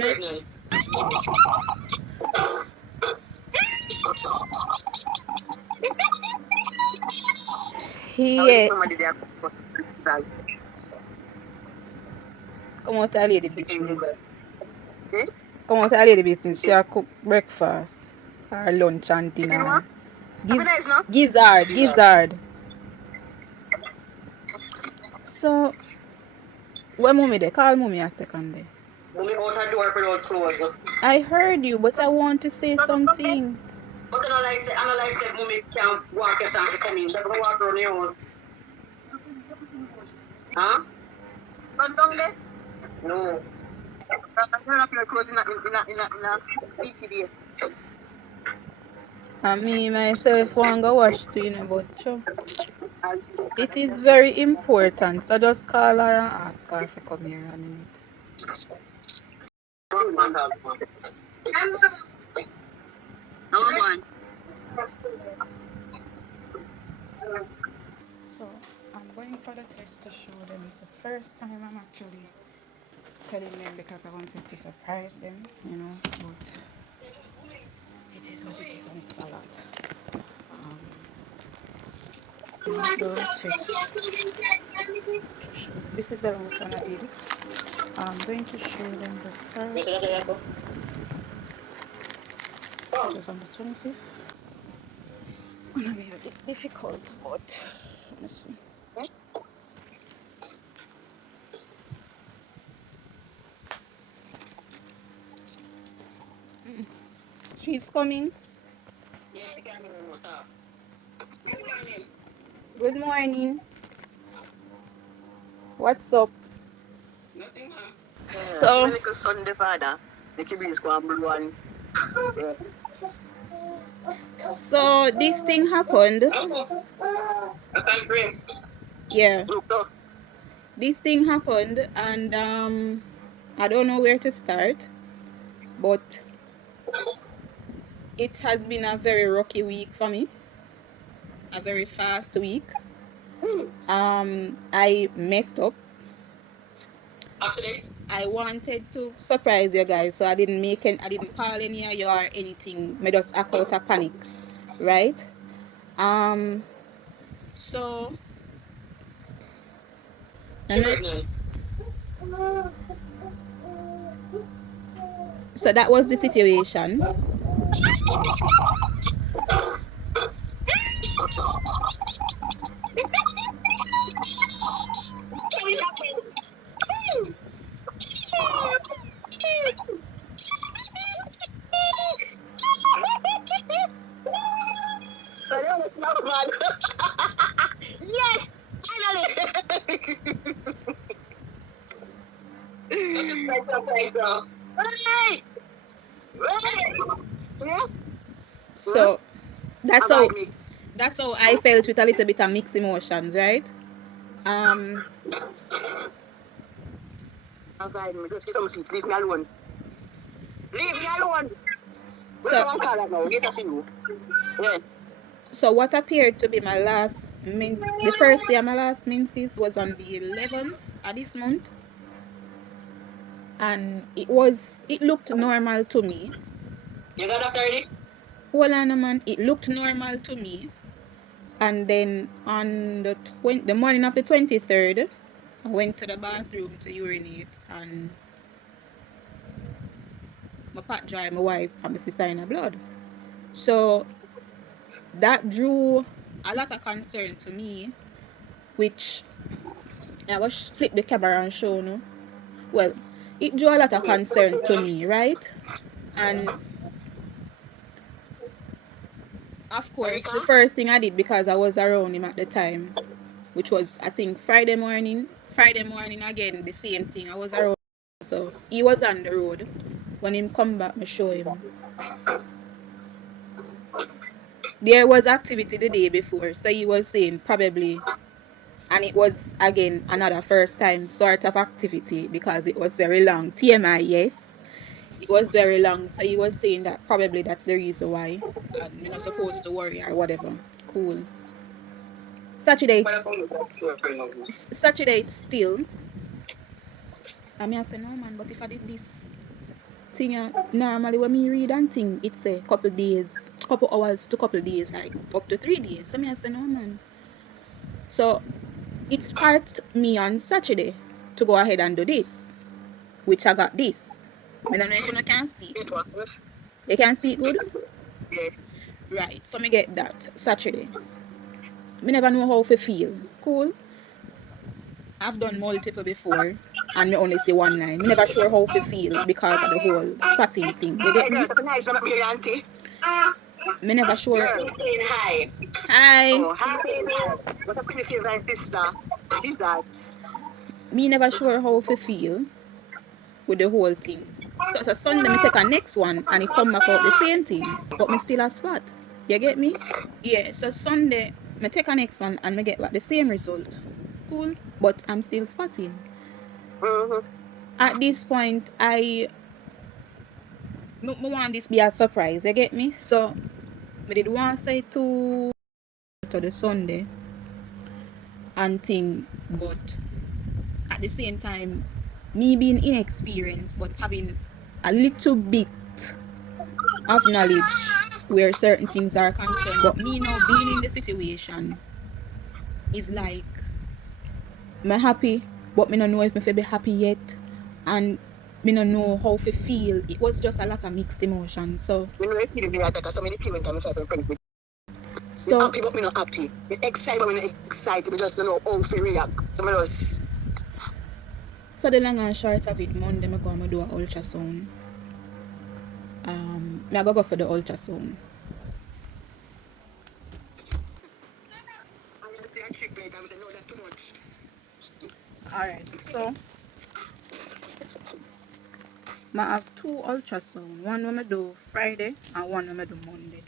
pregnant. Yeah. Come out tell you the business. Come out tell you the business. She a cook breakfast or lunch and dinner. Gizzard. So when mommy there, call mommy a second there. Mommy out her door without clothes. I heard you, but I want to say something. But I don't like say mommy can't walk your son to come in. She's gonna walk around your house. Huh? Don't down there? No. Turn up your clothes in a ETD. I me myself want to wash too, you know, but it is very important. So just call her and ask her if you come here a minute. So I'm going for the test to show them. It's the first time I'm actually telling them because I wanted to surprise them, you know, but it is what it is and it's a lot. This is the last one I did. I'm going to show them the first. It was on the 25th. It's gonna be a bit difficult, but let's see. She's coming. Yes, she can move off. Good morning. What's up? Nothing, ma'am. So, Little Sunday father. The kid is going blue one. so this thing happened. I can't drinks. Yeah. This thing happened, and I don't know where to start, but it has been a very rocky week for me. A very fast week. I messed up. Accident? I wanted to surprise you guys, so I didn't call any of you or anything. I just act out of panic, right? So so that was the situation. Yes! Finally! So that's how I felt with a little bit of mixed emotions, right? Just get on my feet. Leave me alone. Leave me alone. So what appeared to be my last the first day of my last menses was on the 11th of this month, and it looked normal to me. You got up already? Hold on a man, it looked normal to me, and then on the morning of the 23rd, I went to the bathroom to urinate, and my pat dry, my wife, and I see sign of blood. So that drew a lot of concern to me, which I will flip the camera and show you. Well, it drew a lot of concern to me, right? And of course, the first thing I did, because I was around him at the time, which was, I think, Friday morning again, the same thing. I was around, so he was on the road. When him come back, I show him. There was activity the day before, so he was saying probably, and it was again another first time sort of activity because it was very long. TMI, yes, it was very long. So he was saying that probably that's the reason why, and you're not supposed to worry or whatever. Cool. Saturday it's still. I mean, I say no man, but if I did this, thing normally when me read and thing, it's a couple days, couple hours to couple days, like up to 3 days. So me I say no man. So it sparked me on Saturday to go ahead and do this, which I got this. I don't know if you can see it. You can see it good? Yeah. Right, so me get that Saturday. Me never know how to feel. Cool. I've done multiple before and me only see one line. Me never sure how to feel because of the whole spotting thing. You get me? Me never sure. Hi. Hi. Oh, hi. What a pretty favorite sister. She's that. Me never sure how to feel with the whole thing. So Sunday me take a next one and it come back out the same thing. But me still a spot. You get me? Yeah, so Sunday me take a next one and me get back the same result. Cool. But I'm still spotting. Mm-hmm. At this point I want this be a surprise, you get me? So me did want to say to the Sunday and thing, but at the same time me being inexperienced but having a little bit of knowledge where certain things are concerned, but me now being in the situation is like me happy but me don't know if me feel be happy yet and me don't know how to feel. It was just a lot of mixed emotions. So So happy but me not happy. Me excited but me not excited. Me just don't know how to react. So me just. So the long and short of it, Monday me go and do a ultrasound. Me I go for the ultrasound. Alright, so I have 2 ultrasound. One when I do Friday and one when I do Monday.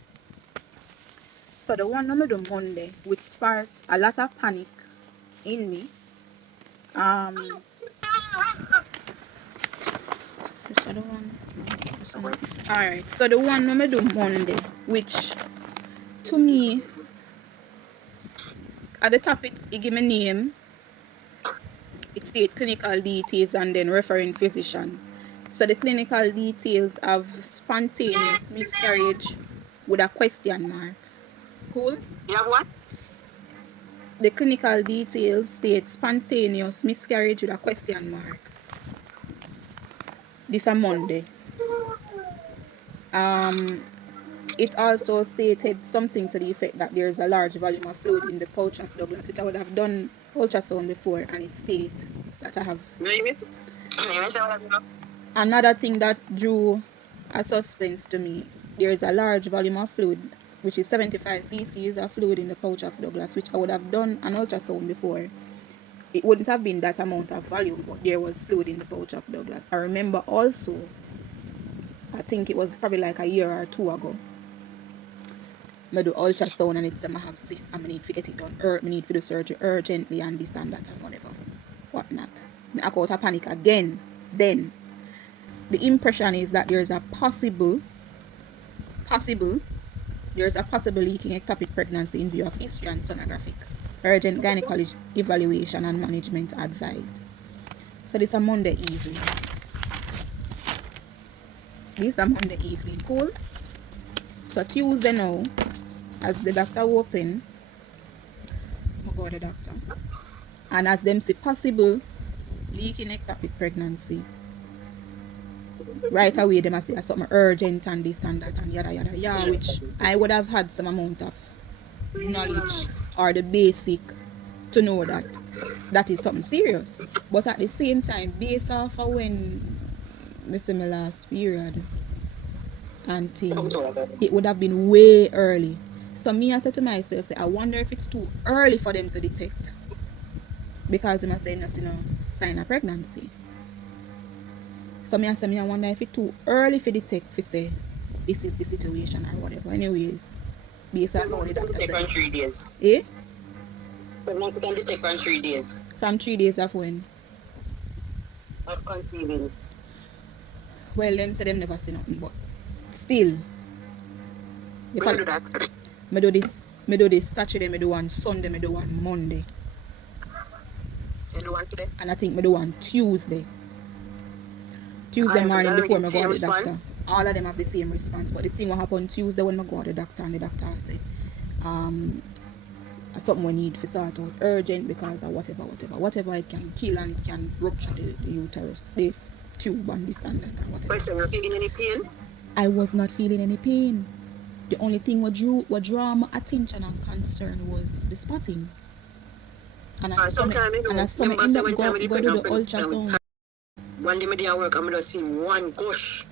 So the one when I do Monday, which sparked a lot of panic in me. This other one. Alright, so the one when I do Monday, which to me at the top it give me name. It states clinical details and then referring physician. So the clinical details of spontaneous miscarriage with a question mark. Cool? You have what? The clinical details state spontaneous miscarriage with a question mark. This a Monday. It also stated something to the effect that there is a large volume of fluid in the pouch of Douglas, which I would have done ultrasound before, and it states that I have. Another thing that drew a suspense to me, there is a large volume of fluid, which is 75 cc's of fluid in the pouch of Douglas, which I would have done an ultrasound before. It wouldn't have been that amount of volume, but there was fluid in the pouch of Douglas. I remember also, I think it was probably like a year or 2 ago, I do ultrasound and it's I have cysts and I need to get it done. I need to do surgery urgently and this and that and whatever. Whatnot. I go out of panic again. Then the impression is that there's a possible leaking ectopic pregnancy in view of history and sonographic. Urgent gynecology evaluation and management advised. So this is a Monday evening. Cool? So Tuesday now, as the doctor open, I go to the doctor. And as them say possible leaking ectopic pregnancy, right away them say something urgent and this and that and yada yada yada, which I would have had some amount of knowledge or the basic to know that that is something serious. But at the same time, based off of when I see my last period and thing, it would have been way early. So me I said to myself, say, I wonder if it's too early for them to detect. Because I'm saying that's sign of pregnancy. So me I say, I wonder if it's too early for detect to say this is the situation or whatever. Anyways, based off what the doctor said. From 3 days. Eh? Pregnancy can detect from 3 days. From 3 days of when? Of conceiving. Well, them say them never see nothing, but still. If I do that. Me do this Saturday, me do one Sunday, me do one Monday. You do one today? And I think me do one Tuesday. Tuesday morning All of before them I get go the to the same doctor. response? All of them have the same response. But the thing what happened Tuesday when I go to the doctor, and the doctor said, something we need to sort out urgent because of whatever it can kill and it can rupture the uterus, the tube and this and that and whatever. Question, you're feeling any pain? I was not feeling any pain. The only thing what draw my attention and concern was the spotting. And as some end up go do the ultrasound. One day I day at work, I'm just see one gush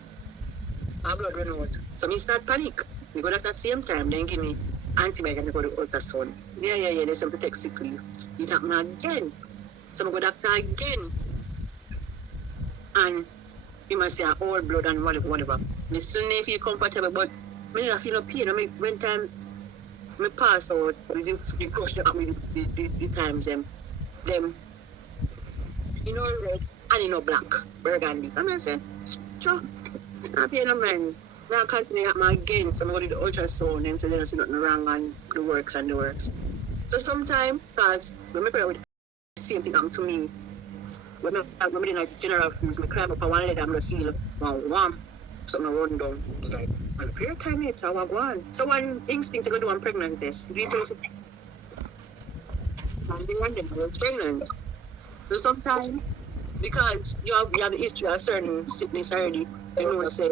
of blood run out. So me start panic. We go at the same time, then give me antibiotics and go to ultrasound. Yeah, there's some protect sick leave. It happened again. So I go doctor again. And he must say all blood and whatever. Me still never feel comfortable, but I don't feel no pain. I mean, when time I pass out, the gush that happen the times them, you know, red and you know black, burgundy. I'm gonna say, sure, not paying no mind. Now continue at my again, so I'm going to do the ultrasound and so they don't see nothing wrong on the works. So sometimes, because when my parents would the same thing happened to me, when I'm in a general freeze, I climb up on one leg, I'm just feel warm, something run down. It's like, on the period time, it's how I go on. So one instinct I go do one pregnancy test. Do you tell us? And they want them to be pregnant. So sometimes, because you have the history of certain sickness already, you know, say,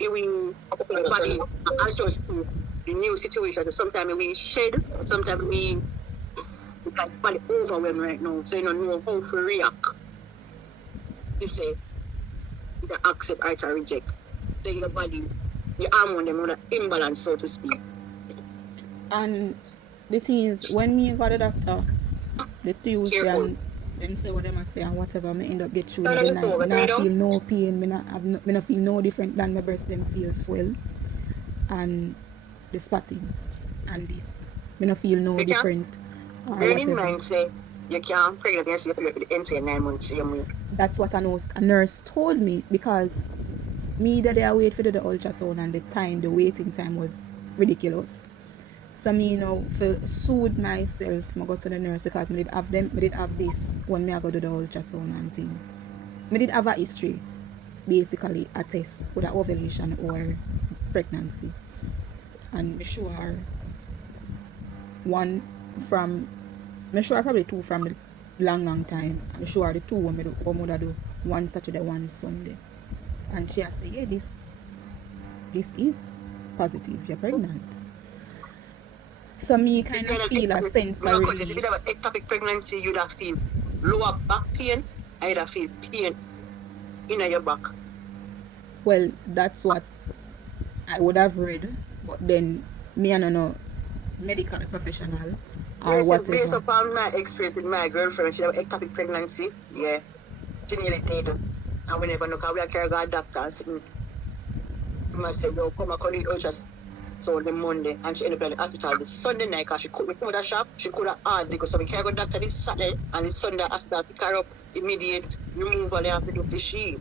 it will body adjust to the new situation. So sometimes we shed, sometimes we like body overwhelmed right now. So you don't know how to react. To say, either accept or to reject. So your body, your hormone them on an imbalance, so to speak. And the thing is, when me got the doctor, the Tuesday and them say what they must say and whatever, me end up get through the night. Me not feel no pain, me not feel no different than my breast them feel swell. And the spotting and this. Me not feel no different or whatever. Mind say you can't pregnant and see with the NC 9 months same way. That's what a nurse told me, because me that I wait for the ultrasound and the waiting time was ridiculous. So me, you know, for soothe myself, I go to the nurse because I did have this when I go to the ultrasound and thing. I did have a history, basically a test with an ovulation or pregnancy. And me sure probably two from the long time. I'm sure the two when I do one Saturday, one Sunday. And she has said, yeah, this is positive, you're pregnant. So me kind of feel a sense of relief. If you have an ectopic pregnancy, you'd have feel lower back pain, I'd have feel pain in your back. Well, that's what I would have read, but then me and no medical professional or whatever. Based upon my experience with my girlfriend, she had an ectopic pregnancy, yeah, she nearly dead. And we never know, because we are carrying a doctor and sitting, we must say, yo, come and call the ultrasound. So the Monday, and she ended up at the hospital the Sunday night because she couldn't come to the shop. She could have hardly go. So we carry go doctor this Saturday, and the Sunday hospital pick her up, immediate removal they have to do to she.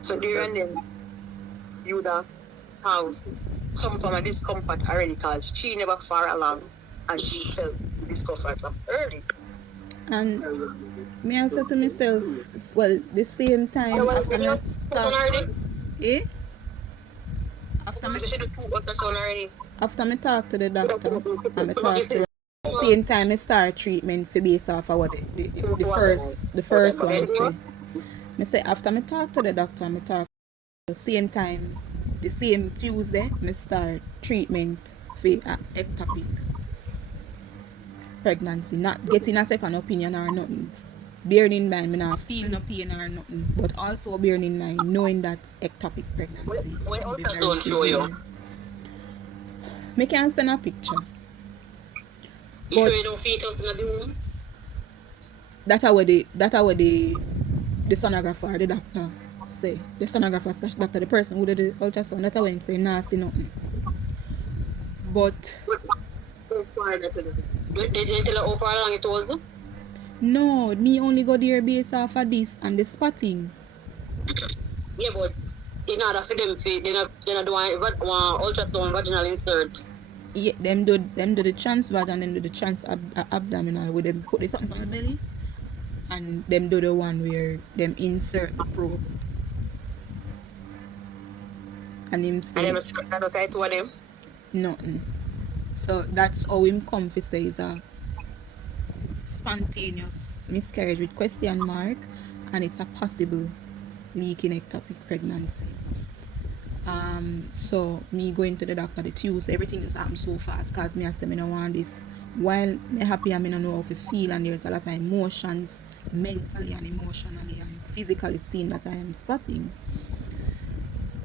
So during then, you would have some form of discomfort already because she never far along and she felt discomfort from early. And me I said to myself, well, the same time after me after me talk to the doctor and me talk to her, same time I start treatment for based off of what the first one say. Me say after me talk to the doctor, me talk the same time, the same Tuesday, me start treatment for ectopic pregnancy, not getting a second opinion or nothing. Bearing in mind, me not feel no pain or nothing, but also bearing in mind knowing that ectopic pregnancy can be very severe. Me can send a picture. You sure you don't fetus in the womb? That's how the sonographer, the doctor say. The sonographer / doctor, the person who did the ultrasound, that's how him say nah see nothing. But they didn't tell her how far along it was? No, me only go there based off of this and the spotting. Yeah, but in order for them to they not do one ultrasound vaginal insert. Yeah, them do the transvag and then do the trans abdominal with them put it something on the belly, and them do the one where them insert the probe And him And say them I try to them. nothing. So that's how him come fi say is a spontaneous miscarriage with question mark, and it's a possible leaking ectopic pregnancy. So me going to the doctor the Tuesday, everything just happened so fast because me I say me no want this. While me happy and me no know how to feel, and there's a lot of emotions mentally and emotionally and physically seen that I am spotting.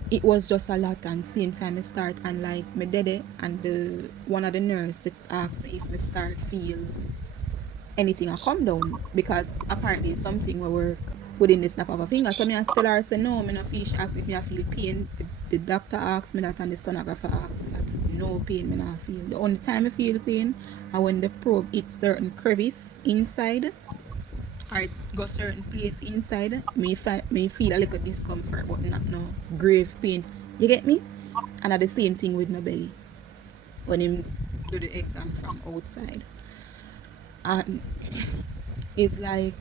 It was just a lot, and same time I start and like me dede and the one of the nurse asked me if me start feel anything I come down, because apparently it's something where we're within the snap of a finger. So me I tell her, say no, me no feel. She asked me if me I feel pain. The doctor asked me that and the sonographer asked me that. No pain, me not feel. The only time I feel pain are when the probe hits certain crevice inside or it go certain place inside. Me feel a little discomfort, but not no grave pain. You get me? And at the same thing with my belly when him do the exam from outside. And it's like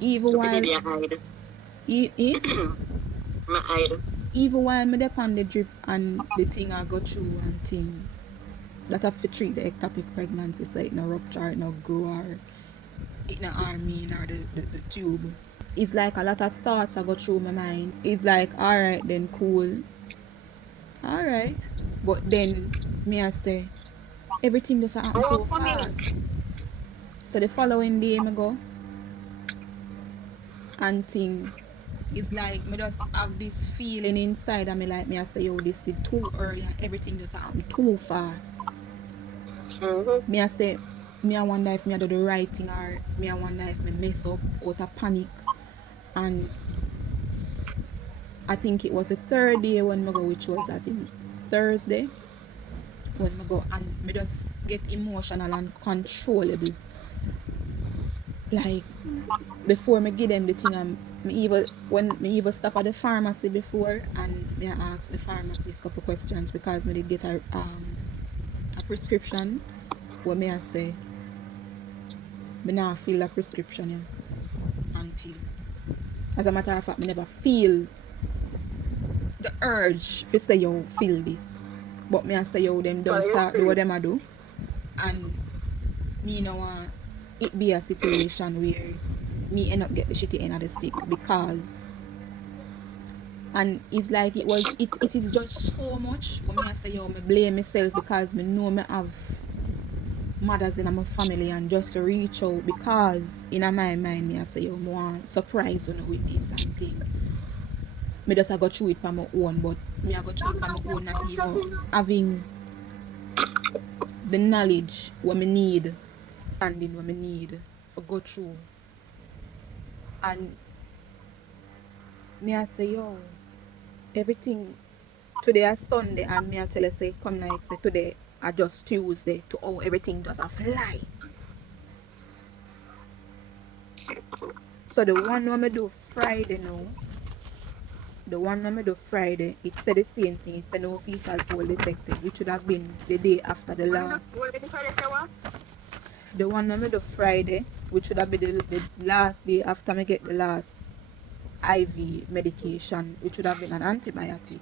even So while they hide. e- e- My hide. even while me dep on the drip and the thing I go through and thing, that have to treat the ectopic pregnancy so it no rupture, it no grow, or it no harm me or the tube. It's like a lot of thoughts I go through my mind. It's like, alright then, cool, alright. But then me I say everything just happen Oh, so for me. fast. So the following day me go and thing, it's like me just have this feeling inside of me like me I say, yo, this is too early and everything just happen too fast. Mm-hmm. Me I say, me I wonder if me I do the right thing, or me I wonder if me mess up out of panic. And I think it was the third day when me go, which was I think Thursday, when me go and me just get emotional and controllable. Like before me give them the thing, me even when me even stop at the pharmacy before and me ask the pharmacist a couple questions because me did get a prescription where me I say me now feel a prescription until, as a matter of fact, me never feel the urge to say yo feel this, but me I say yo them So don't you start do what feel. them I do, and me no want it be a situation where me end up get the shitty end of the stick because. And it's like it is just so much. But me I say yo, me blame myself because me know me have mothers in my family and just to reach out because in my mind me I say yo, me want surprise you know with this and thing. Me just I go through it by my own, but me I go through it by my own not even having the knowledge what me need, understanding what me need for go through. And me I say yo, everything today is Sunday and me I tell her say come like say today I just Tuesday to how everything just a fly. So the one when me do Friday now, the one when me do Friday, it said the same thing. It said no fetal pole detected, which should have been the day after the last. What did you say what? The one when me do Friday, which should have been the last day after me get the last IV medication, which should have been an antibiotic.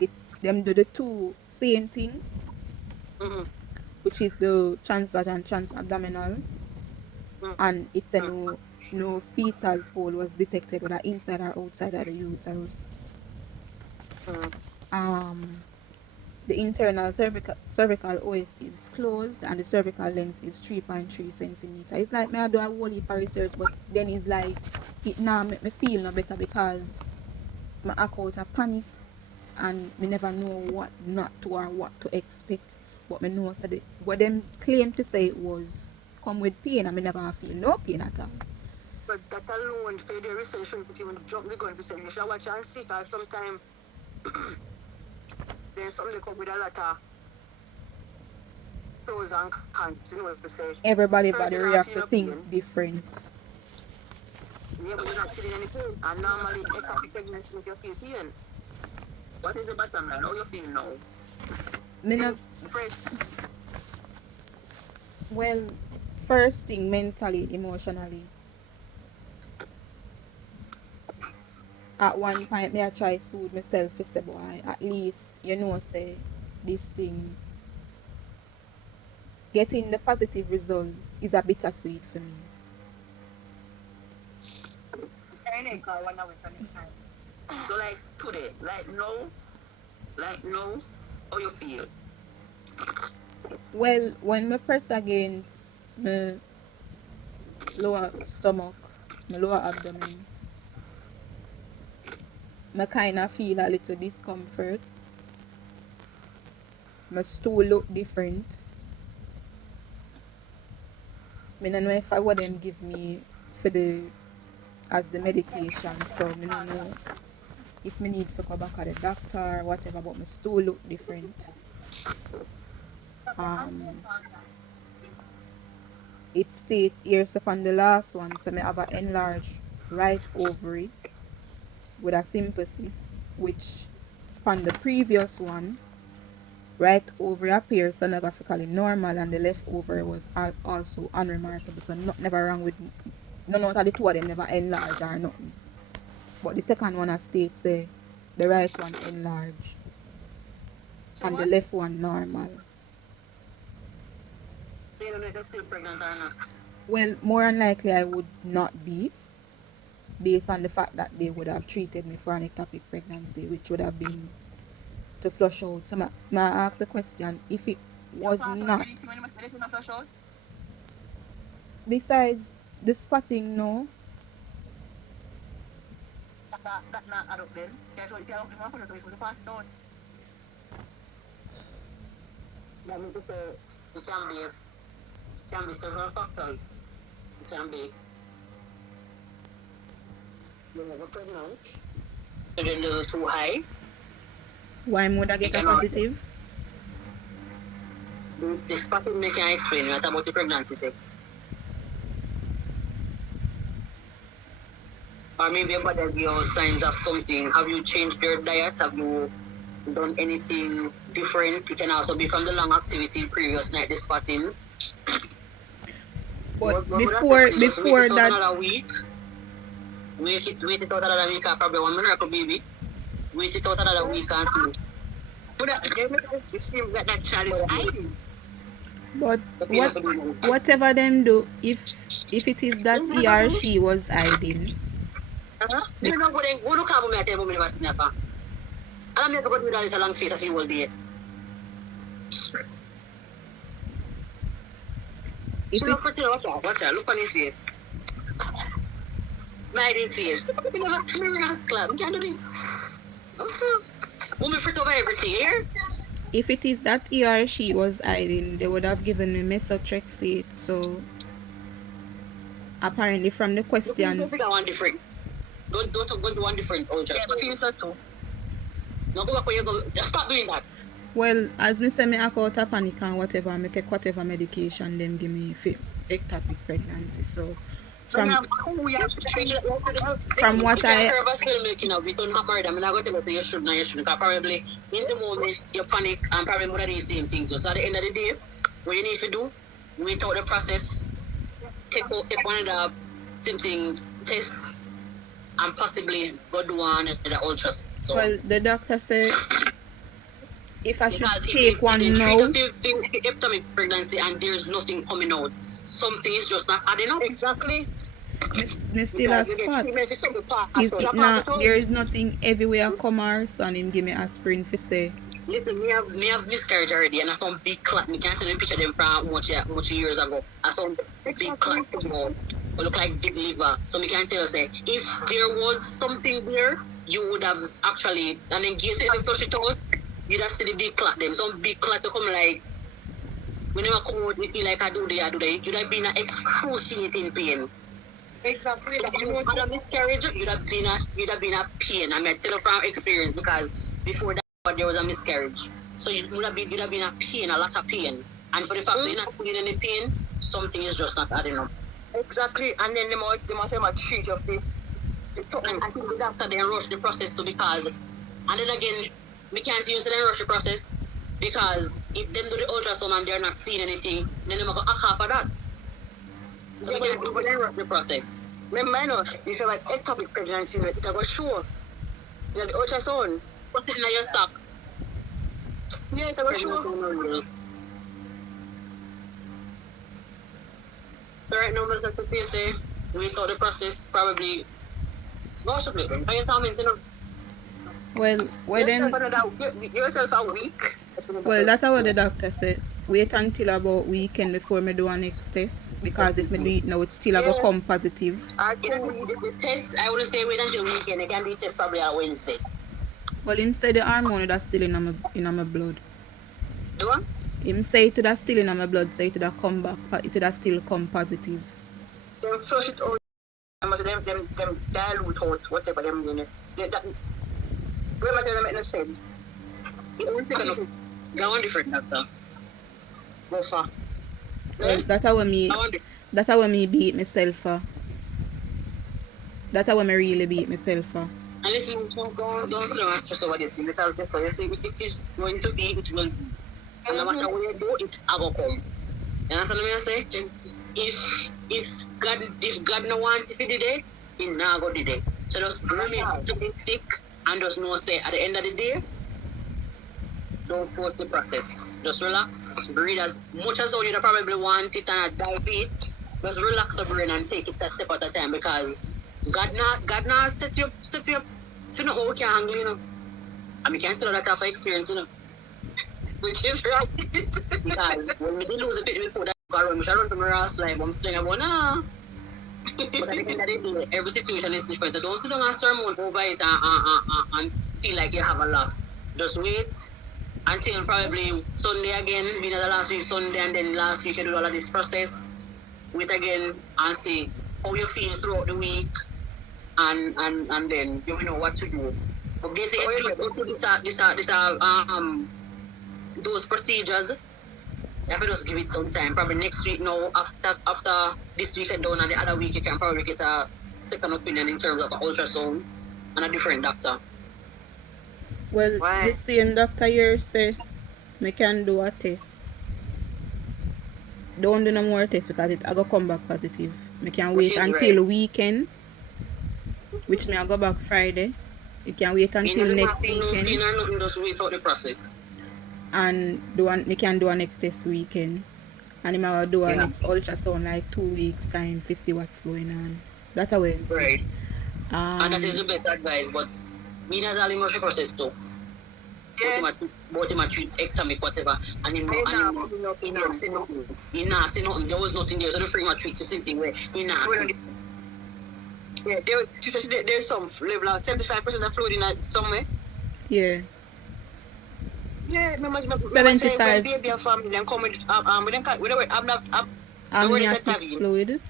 It them do the two same thing, Mm-hmm. which is the transvaginal and transabdominal, and it said no fetal pole was detected whether inside or outside of the uterus. Mm-hmm. Um, the internal cervical OS is closed and the cervical length is 3.3 centimeter. It's like me I do a whole heap of research, but then it's like it now make me feel no better because I act out a panic and me never know what not to or what to expect. But me know so what them claim to say it was come with pain and me never feel no pain at all. But that alone for the research shouldn't even jump the gun to say you should watch and see because sometimes there's something come with a lot of pros and cons, you know what to say. Everybody First body you not react feel to no things pain. different. Yeah, but you're not feeling any pain. And normally ectopic pregnancy make you feel pain. What is the bottom line? How you feel now? Me no, Impressed. well, first thing mentally, emotionally. at one point me I try soothe myself for say boy, at least you know say this thing getting the positive result is a bittersweet for me. So like today, like no, how you feel? Well, when me press against my lower stomach, my lower abdomen, I kind of feel a little discomfort. My stool look different. I don't know if I what them give me for the as the medication, so I don't know if me need to go back at the doctor or whatever, but my stool look different. It state years upon the last one, so I have an enlarged right ovary with a symphysis, which upon the previous one, right ovary appears sonographically normal and the left ovary was also unremarkable. So never wrong with none out of the two of them never enlarged or nothing. But the second one states say the right one enlarged and the left one normal. So you don't know if you're still pregnant or not? Well, more than likely I would not be, based on the fact that they would have treated me for an ectopic pregnancy, which would have been to flush out. So I ask a question, if it was not, besides the spotting, no. That not add up then. Yeah, so if you're supposed to pass it out. That means it can be several factors. It can be you never pregnant. Children levels too high. Why would I get a positive? The spotting they can explain what about the pregnancy test. Or maybe your body give you signs of something. Have you changed your diet? Have you done anything different? It can also be from the long activity previous night, the spotting. But before that, another week. Wait it out another week or probably 1 minute, baby. Wait it out another week and see. But it seems that child is hiding. But whatever them do, if it is that he or she was hiding. You know what I look at me at every minute never. I'm never going to do that is a long face of you all day. If you look look on his face. My face. You never rascal. We can't do this. Also, woman for over everything here. If it is that he or she was hiding, they would have given me methotrexate. So apparently from the questions. Go one different. Go to one different ultra. So feel that too. No go back where you go. Just stop doing that. Well, as me say me act out of panic and whatever, I take whatever medication them give me for ectopic pregnancy. So from what I we don't have married, I'm not going to tell you should not, you shouldn't. Probably in the moment you panic and probably more than the same thing too. So at the end of the day, what you need to do, wait out the process, take one of the something test and possibly go do one the ultrasound. So, well, the doctor said if I should take one now. Ectopic pregnancy and there's nothing coming out. Something is just not adding up. Exactly. Me still a spot. There is nothing everywhere come or son him give me aspirin for say. Listen, me have miscarriage already and I some big clot. Me can't send a picture of them from much years ago. I some big clot come look like big liver. So me can tell you say if there was something there, you would have actually and then you say to flush it out, you'd have seen the big clot them. Some big clot to come like whenever I come out with me like I do that, you'd have been an excruciating pain. Exactly. If you had a miscarriage, you'd have been a pain. I mean, tell you from experience because before that there was a miscarriage. So you'd have been a pain, a lot of pain. And for the fact that you're not feeling any pain, something is just not adding up. Exactly. And then they must have treat your face. And I think the doctor then rush the process too because and then again, we can't even say they rush the process because if them do the ultrasound and they're not seeing anything, then they're going to act half of that. So we can't rush the process. Remember, if you have an ectopic pregnancy, it will show. Yeah, the ultrasound. Put it in your sock. Yeah, it was sure. So right now, Dr. P say, wait out the process, probably. Go to place. Can you tell me, you know? Well then, Give yourself a week. well that's what the doctor said. Wait until about weekend before me do a next test, because if me do it now, it's still a go come positive. The test, I wouldn't say wait until weekend. I can do test probably on Wednesday. Well, him say the hormone that's still in my blood. Do what? Him say it that still in my blood, so it that come back, it that still come positive. Them flush it out. Them dilute out whatever them doing. Remember them make no sense. It won't take enough. Go on different doctor. Go far. Well, that's how me beat myself for. That's how me really beat myself for. And listen, don't sit down and stress over this thing, because so you see, if it is going to be, it will be. And no matter what you do, it will come. You understand what I say? If God no wants if he did it, he not go did it. So just really to be stick and just know say at the end of the day, don't force the process. Just relax, breathe as much as you probably want it and dive it. Just relax the brain and take it a step at a time, because God not set you up to know how you can handle, you know. And we can't tell that after experience, you know. Which is right. Because when we did lose a bit before that, I run to my ass like I'm slaying about nah. But at the end of the day, every situation is different. So don't sit down and sermon over it and feel like you have a loss. Just wait until probably Sunday again, being the last week Sunday, and then last week you do all of this process. Wait again and see how you feel throughout the week, and then you will know what to do. But basically, those procedures, you have to just give it some time. Probably next week now, after this week done, and the other week you can probably get a second opinion in terms of the ultrasound and a different doctor. Well, the same doctor here say me can do a test. Don't do no more tests because it I go come back positive. Me can wait until weekend, which me I go back Friday. You can wait until next weekend. Just wait out the process. And me can do a next test weekend. And him will do a next ultrasound like 2 weeks time to see what's going on. That's how I'm saying. Right. And that is the best advice, but me as a emotional process too. Yeah. But him a treat ectomic whatever, and he not say nothing. He not say nothing. There was nothing there, so the free treat the same thing where he not say. Yeah, there's some level of 75% of fluid in that somewhere. Yeah. Yeah, remember 75. when baby and family then come with amniotic fluid.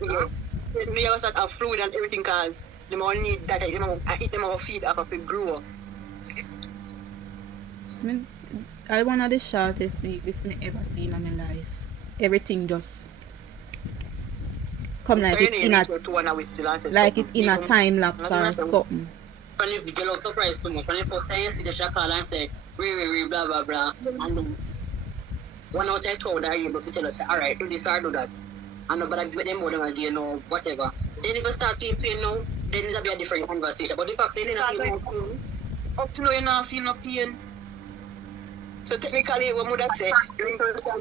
Yeah. They also have fluid and everything, cause they all need that. They eat them our feed up to grow. I one of the shortest week this me ever seen in my life. Everything just come like So it in a time lapse or something. Funny if you get surprised so much. When you first time you see the shot call and say, blah blah blah, and then one out I told are able to tell us, alright, do this or do that. And nobody give them more than a day, you know, whatever. Then if you start feeling pain now, then it'll be a different conversation. But the fact saying you're not feeling pain, up to now you're not feeling no pain. So technically, what would I say?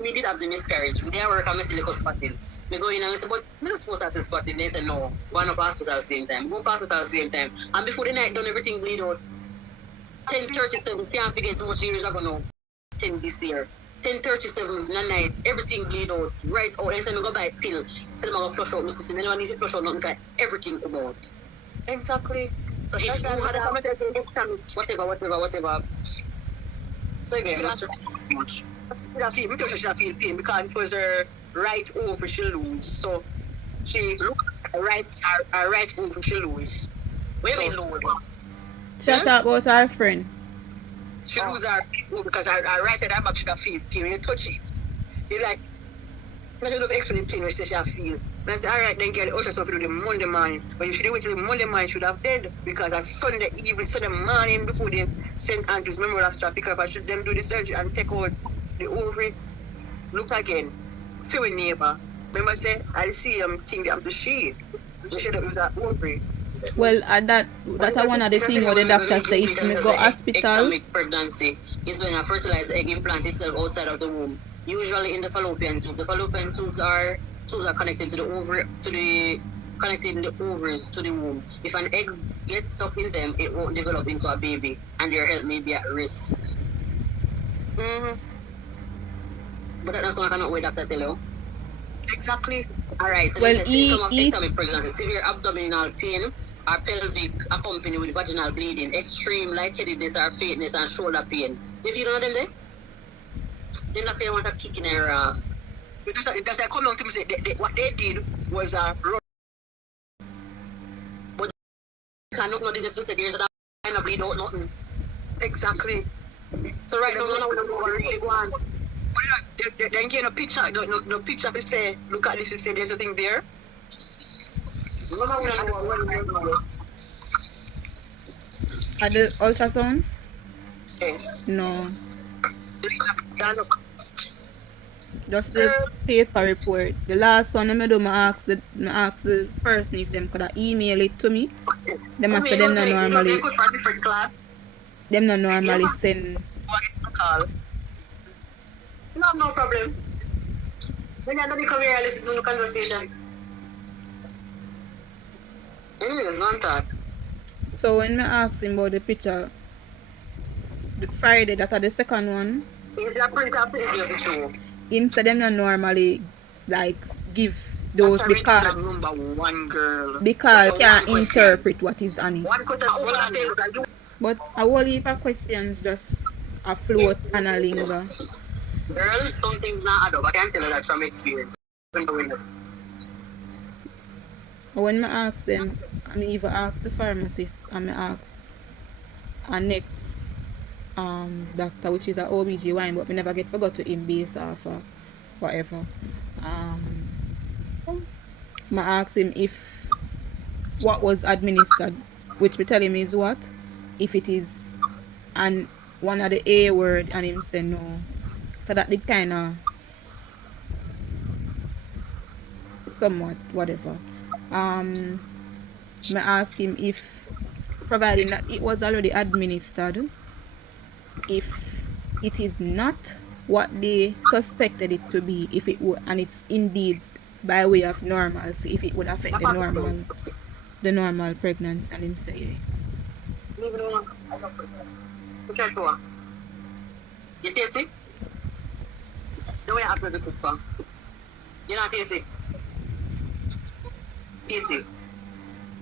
We did have the miscarriage. We didn't work on Mr. Lico spotting. We go in and we say, but we're not supposed to have spotting. They say, no, we're not pass it at the same time. Go pass it at the same time. And before the night done, everything bleed out. 10:37, can't forget how much years ago now. 10 this year. 10:37 in the night, everything bleed out, right out. And so I go buy a pill. So I'm going to flush out my system. They don't need to flush out nothing, because everything about. Exactly. So if you had whatever. So again, that's much. I feel pain because it was her right over she lose. So she her right over she lose. Where we lose? She talk about her friend. She lose her right over because her right at her back should have feel pain when you touch it. You like I don't know if explain the pain when she feel. And I say, alright then girl, the ultrasound for the Monday morning. But you should do it till the Monday morning should have dead because on Sunday evening, Sunday morning before they St. Andrew's Memorial Hospital pick up, I should them do the surgery and take out the ovary. Look again. Feel neighbor. Remember I said I see thing they have to shade. They should have used that ovary. Well, that one of the things what the doctor say if me go hospital. Ectopic pregnancy is when a fertilized egg implants itself outside of the womb, usually in the fallopian tube. The fallopian tubes are connected to connecting the ovaries to the womb. If an egg gets stuck in them, it won't develop into a baby, and your health may be at risk. But that's not cannot wait after tell you. Exactly. Alright, so this is symptom of ectopic pregnancy: severe abdominal pain or pelvic accompanied with vaginal bleeding, extreme lightheadedness or faintness, and shoulder pain. If you don't know them there, then like they want to kick in your ass. That's come on to me say what they did was a but cannot know just to say there's a kind of bleed out nothing. Exactly. So right now we really go on. Then get a picture. No picture to say, look at this, you say there's a thing there. At the ultrasound? No. Just the paper report. The last one I do, I ask the person if them could email it to me. They must say them not normally. Them not normally send. No problem. When you're not come here and listen to the conversation. Anyways, one thought. So when I asked him about the picture, the Friday, that are the second one, him said them not normally like give those because can't interpret what is on it. But a whole heap of questions just afloat and a linger. Girl, some things not add up. I can tell you that from experience. When I ask them, I mean even ask the pharmacist and I ask our next doctor, which is a OBGYN, but we never get forgot to him based off whatever. I ask him if what was administered, which we tell him is what? If it is and one of the A word and him say no. So that did kind of somewhat whatever. I ask him if, providing that it was already administered, if it is not what they suspected it to be, if it would, and it's indeed by way of normalcy, if it would affect the normal pregnancy, and him say You taste it? The way I have to cook for. You not taste it? Taste it.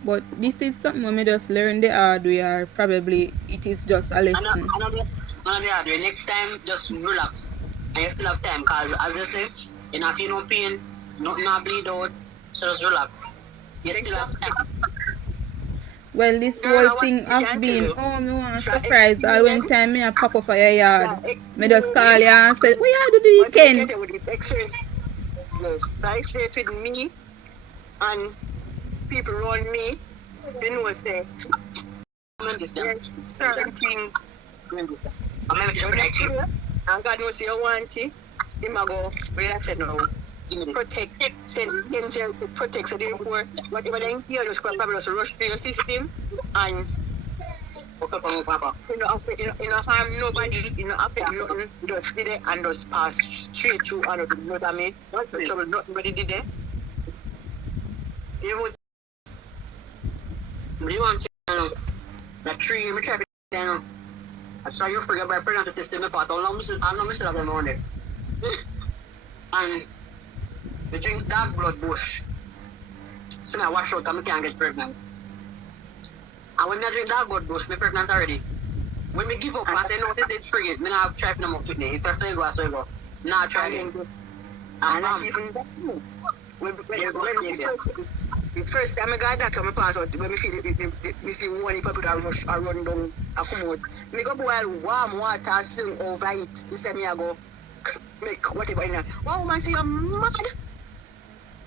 But this is something we just learn the hard way, or probably it is just a lesson. Another hard way. Next time, just relax. And you still have time, because as I say, you not feel no pain, nothing not bleed out, so just relax. You still have time. Well, this whole thing have been, me want to surprise all when time me a pop up at your yard. Me just call you and say, what you do the weekend? Experience with me and people around me, they know what's there. Certain things. And God knows you want it. He might go, where I said no. Protect, send angels to protect. So therefore, whatever they hear, just probably just rush to your system and you know, harm nobody, you know, affect nothing, just did it and just pass straight through and you know what I mean? No trouble, nobody did it. You want to that tree, you try to I saw you forget by pregnant test in the pot. I'm not missing of them on there. And we drink dog blood bush. So I wash out and I can't get pregnant. And when I drink dog blood bush, I'm pregnant already. When we give up, I say no, they did forget. I not try them up with me. If I say go, I say go. Now try again. And not even that. When the first time I got that, I pass out. When I feel we see one people that rush or run down a commode. I go boil warm water and sling over it. He said me I go make whatever in there. One woman say you're mad.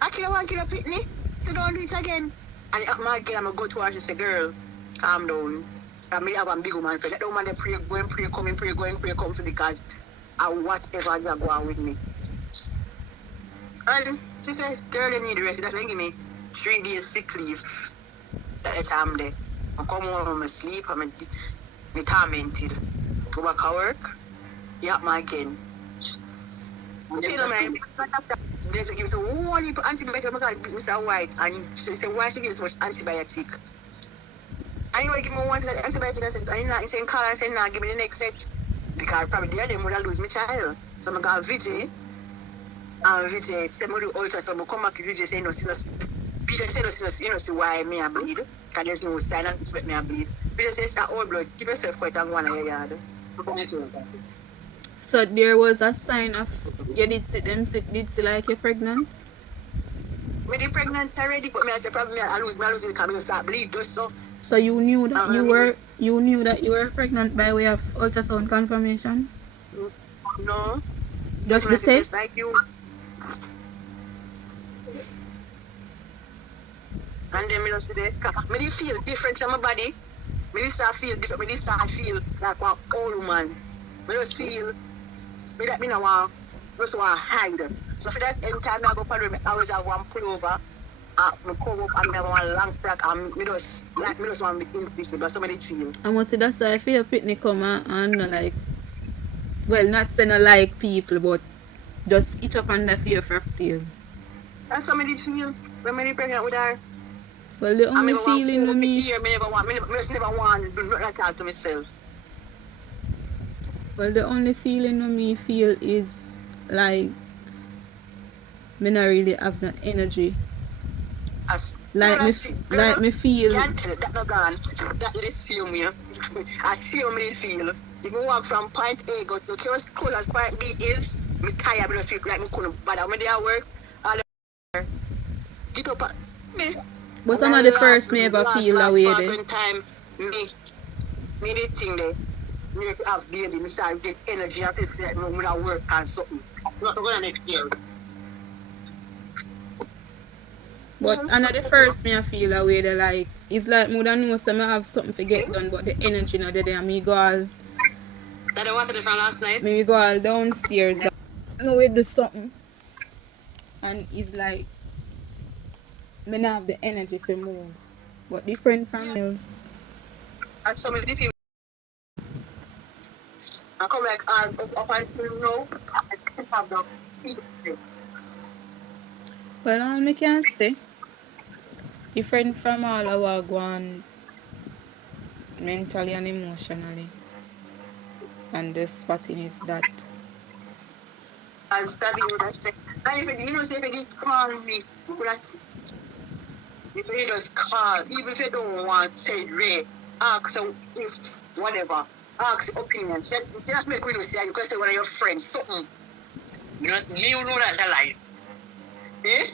I kill one kilo pitney, so don't do it again. And my girl, I'm go to her and she say, girl, calm down. I mean, I have a big woman. That woman, they pray, going, pray, coming, pray, going, pray, come to because whatever you're going with me. And she said, girl, you need the rest. That's give me 3 days sick leave. That time there. I come home, I sleep, I'm tormented. Go back to work, you have my again. You know, man. There's give so one antibiotic, my God, Mr. White, and she said, why she gives so much antibiotic? I know I give me one antibiotic, I said, I'm not saying call and say, nah, give me the next set. Because probably there, they would lose my child. So I got VJ, and VJ, say, I do ultrasound, I come back to VJ, say, no, Peter said, you know, see why me I bleed. Because there's no sign and let me I bleed. Peter says, that all blood, keep yourself quiet and go on your yard. So there was a sign of you did see like you're pregnant? Me the pregnant already, but me I say probably I lose because I start bleed just so. So you knew that you knew that you were pregnant by way of ultrasound confirmation? No. Just the test? Like you. And then me just say, me feel different from my body. Me start feel different. Me start feel like one old woman. Me just feel me that me no want just want hide. So for that anytime I go for me, I always have one pullover. Me come up and I one long frock and me just want to be invisible. So many feel. I must say that's why I feel picnic come and like, well, not saying I like people, but just itch up on the fear for tail. That's so many feel when me pregnant with her. Well, the only feeling with me. Me just never want to do nothing like that to myself. Well, the only feeling with me feel is like me not really have that energy. Like me feel. Can't tell that no gone. That they see me. I see how me feel. If me walk from point A go to close as point B is, me tired. Me just feel like me couldn't bother. When they at work, all the get up me. But I'm not the first me ever feel that way there. Time me the thing there. Me have baby. Me start get energy. I feel like me would work and something. Not going next year. But I'm not the first me I feel that way there. Like it's like more than know some I have something to get done, but the energy not there. And me go all. That I wanted from last night. Me go all downstairs. No we do something. And it's like me not have the energy to move. But different from else. And some of the people I come like up until now, I can't have the people. Well, all me can say, different from all our go on mentally and emotionally. And the spotting is that. And studying what I say. And if you know, say if you call me, if you just call, even if you don't want to say Ray, ask if whatever, ask opinions. Just make me know say you can say one of your friends, something. You know that a lie. Eh?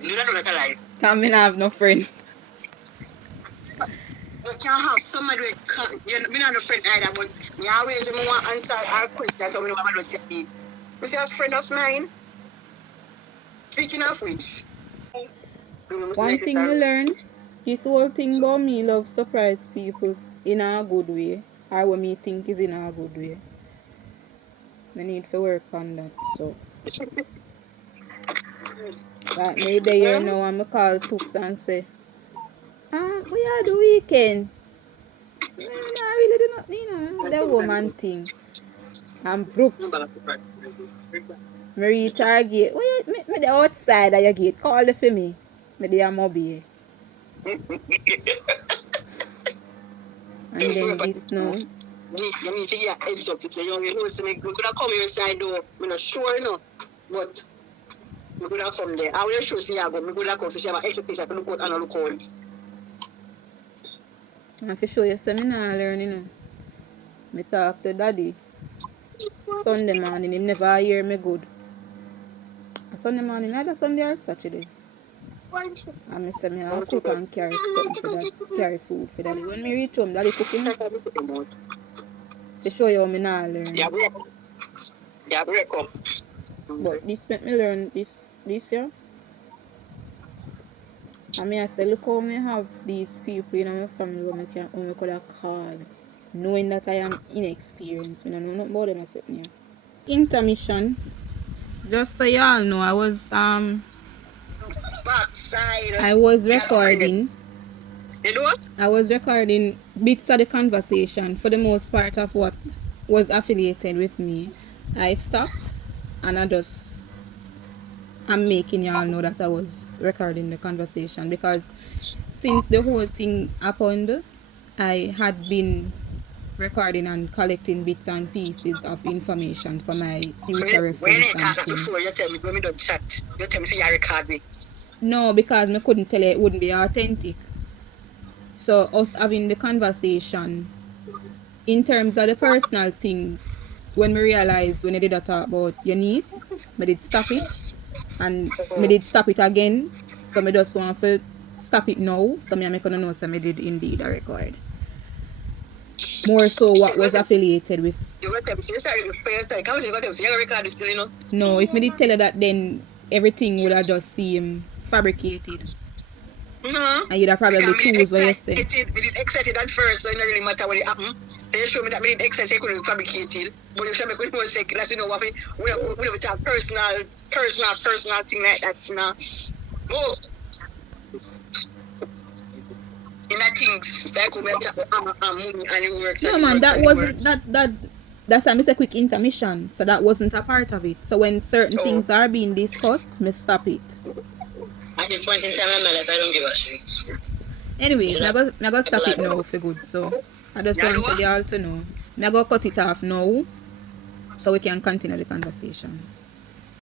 You don't know that a lie. Can't me have no friend. You can't have somebody with me not a friend either, but me always want to answer our questions. So we know what to say. You say a friend of mine. Speaking of which, one thing me learn, this whole thing about me love surprise people in a good way, or what me think is in a good way. Me need to work on that. So like me there now and me call Toops and say, we are the weekend. I really do not need the woman thing. And Brooks. Me reach her gate. Me the outside of your gate. Call the for me. Me the mobile. And then this now. You need to get heads up to say, you know, so we could have come inside though. We're not sure, you know. But we could have come there. I will show you, but we could have come to share my expectation to look out and look out. I have to show you seminar learn, you know. Me talk to daddy. Sunday morning, he never hear me good. Sunday morning, either Sunday or Saturday. And I say me I'll cook and carry something for that, carry food for daddy. When me reach home, daddy cooking. To show you how me now learn. Yeah, break up. But this make me learn this year. And me I say, look how me have these people in my family who me could have called, knowing that I am inexperienced. I don't know nothing about them sitting here. Intermission. Just so y'all know, I was backside. I was recording You know what? I was recording bits of the conversation for the most part of what was affiliated with me. I stopped and I'm making y'all know that I was recording the conversation because since the whole thing happened, I had been recording and collecting bits and pieces of information for my So future when you reference and talk that thing. before, you tell me when we don't chat, you tell me say you record me. No, because I couldn't tell you it wouldn't be authentic. So us having the conversation in terms of the personal thing, when we realized when I did a talk about your niece, I did stop it and me did stop it again. So me just want to stop it now. So me make know so me did indeed a record. More so what was affiliated with. You will tell me say you sorry the first time. Come you go tell me say you record this still, you know. No, if me did tell her that then everything would have just seemed fabricated. No. And you'd have probably Because choose what you say. we did excited at first, so it doesn't really matter what it happened. They show me that we did excited, it couldn't fabricate it. But you show me couldn't say that you know what we talk personal thing like that, you know. But in that things that could be money and it works. No man, that wasn't that's why I miss a quick intermission. So that wasn't a part of it. So when certain things are being discussed, me stop it. At this point in time, I'm like, I don't give a shit. Anyways, I go stop it now for good. So I just want you all to know. I go cut it off now so we can continue the conversation.